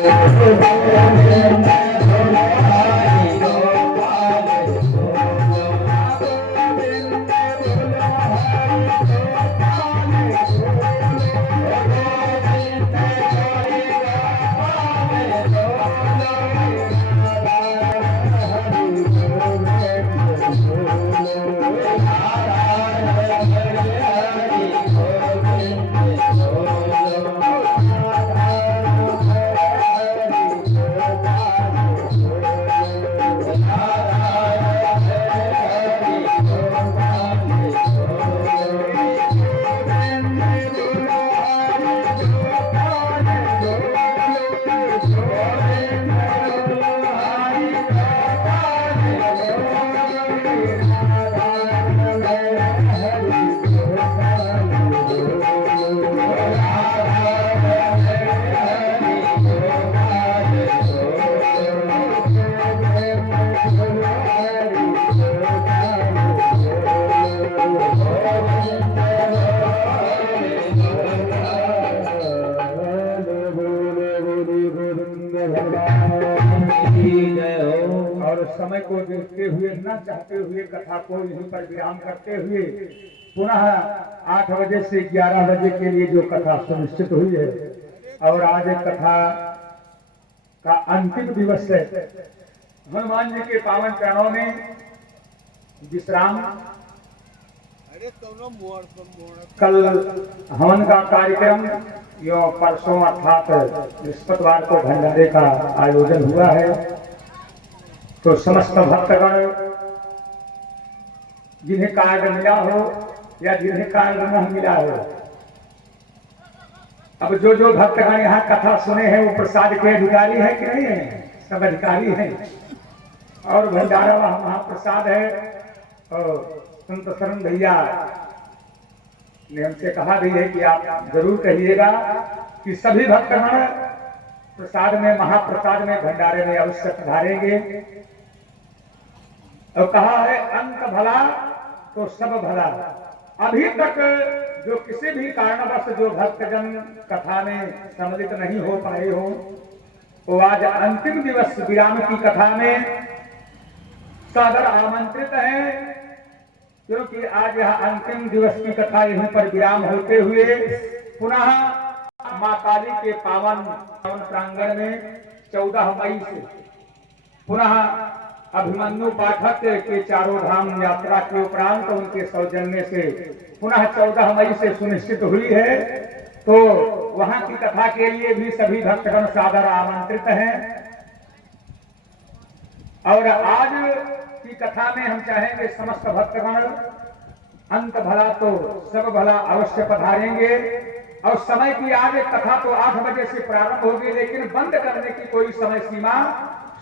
और समय को देखते हुए न चाहते हुए कथा को यहीं पर विराम करते हुए पुनः 8 बजे से 11 बजे के लिए जो कथा सुनिश्चित हुई है और आज कथा का अंतिम दिवस है। हनुमान जी के पावन चरणों में विश्राम। कल हवन का कार्यक्रम यो परसों अर्थात बृहस्पतिवार को भंडारे का आयोजन हुआ है, तो समस्त भक्तगण जिन्हें कार्ड मिला हो या जिन्हें कार्ड न मिला हो, अब जो भक्तगण यहाँ कथा सुने हैं वो प्रसाद के अधिकारी है कि नहीं है? सब अधिकारी हैं। और भंडारा महाप्रसाद है। और संत शरण भैया ने हमसे कहा भी है कि आप जरूर कहिएगा कि सभी भक्तगण प्रसाद में महाप्रसाद में भंडारे में अवश्य पधारेंगे। और कहा है अंत भला तो सब भला। अभी तक जो किसी भी कारणवश जो भक्तजन कथा में सम्मिलित नहीं हो पाए हो, वो आज अंतिम दिवस विराम की कथा में सादर आमंत्रित हैं, क्योंकि आज यह अंतिम दिवस की कथा यहीं पर विराम होते हुए पुनः मां काली के पावन प्रांगण में 14 मई से पुनः अभिमन्यु पाठक के चारों धाम यात्रा के उपरांत उनके सौजन्य से पुनः 14 मई से सुनिश्चित हुई है। तो वहां की कथा के लिए भी सभी भक्तगण सादर आमंत्रित हैं। और आज की कथा में हम चाहेंगे समस्त भक्तगण अंत भला तो सब भला अवश्य पधारेंगे। और समय की आज कथा तो 8 बजे से प्रारंभ होगी, लेकिन बंद करने की कोई समय सीमा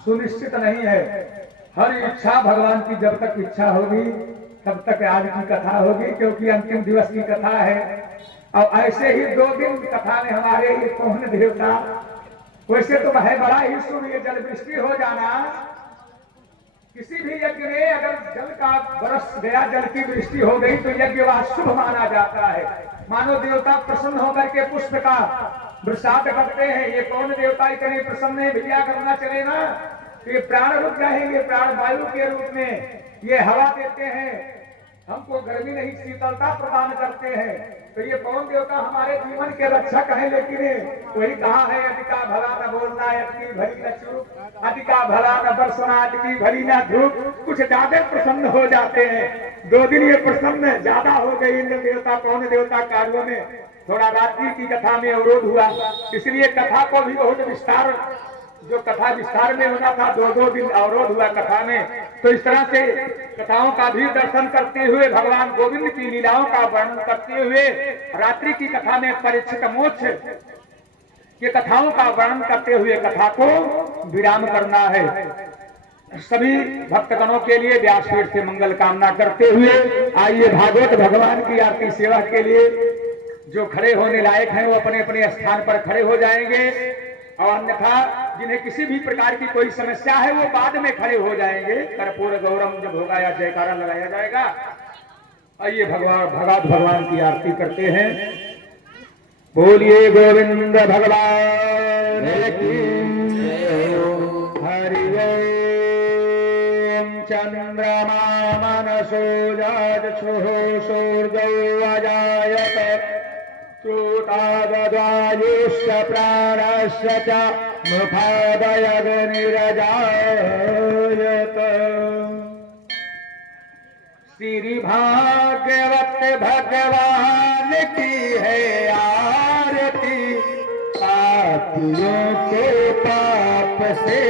सुनिश्चित नहीं है। हर इच्छा भगवान की जब तक इच्छा होगी तब तक आज की कथा होगी, क्योंकि अंतिम दिवस की कथा है। और ऐसे ही 2 दिन की कथा में हमारे ये कोहन देवता, वैसे तो है बड़ा ही शुभ ये जल वृष्टि हो जाना। किसी भी यज्ञ में अगर जल का बरस गया, जल की वृष्टि हो गई तो यज्ञ वह शुभ माना जाता है। मानो देवता प्रसन्न होकर के पुष्प का बरसात करते हैं। ये कौन देवता इतने प्रसन्न है भैया, करना चले ना तो ये प्राण रुक जाएंगे। प्राण वायु के रूप में ये हवा देते हैं, हमको गर्मी नहीं शीतलता प्रदान करते हैं। तो ये कौन देवता हमारे जीवन के रक्षक है। लेकिन वही कहा है अधिका भला न बोलना अटकी भरी न चूप, अधिका भला न बरसना अटकी भरी न धूप। कुछ ज्यादा प्रसन्न हो जाते हैं। 2 दिन ये प्रसन्न ज्यादा हो गई। इंद्र देवता कौन देवता कार्यों में थोड़ा रात्रि की कथा में अवरोध हुआ, इसलिए कथा को भी बहुत विस्तार, जो कथा विस्तार में होना था 2-2 दिन अवरोध हुआ कथा में। तो इस तरह से कथाओं का भी दर्शन करते हुए, भगवान गोविंद की लीलाओं का वर्णन करते हुए, रात्रि की कथा में परीक्षित मोक्ष के कथाओं का वर्णन करते हुए कथा को विराम करना है। सभी भक्तगणों के लिए व्यासपीठ से मंगल कामना करते हुए आइए भागवत भगवान की आरती सेवा के लिए जो खड़े होने लायक हैं वो अपने अपने स्थान पर खड़े हो जाएंगे। और अन्यथा जिन्हें किसी भी प्रकार की कोई समस्या है वो बाद में खड़े हो जाएंगे। कर्पूर गौरम जब होगा या जयकारा लगाया जाएगा। आइए भगवान की आरती करते हैं। बोलिए गोविंद भगवान की। चंद्रमा मनसो जाजुः सूर्यो अजायत चूतादद्वायुष्य प्राणस्य च मुखादयग्निरजायत। श्री भागवत भगवान की है आरती, पापियों के पाप से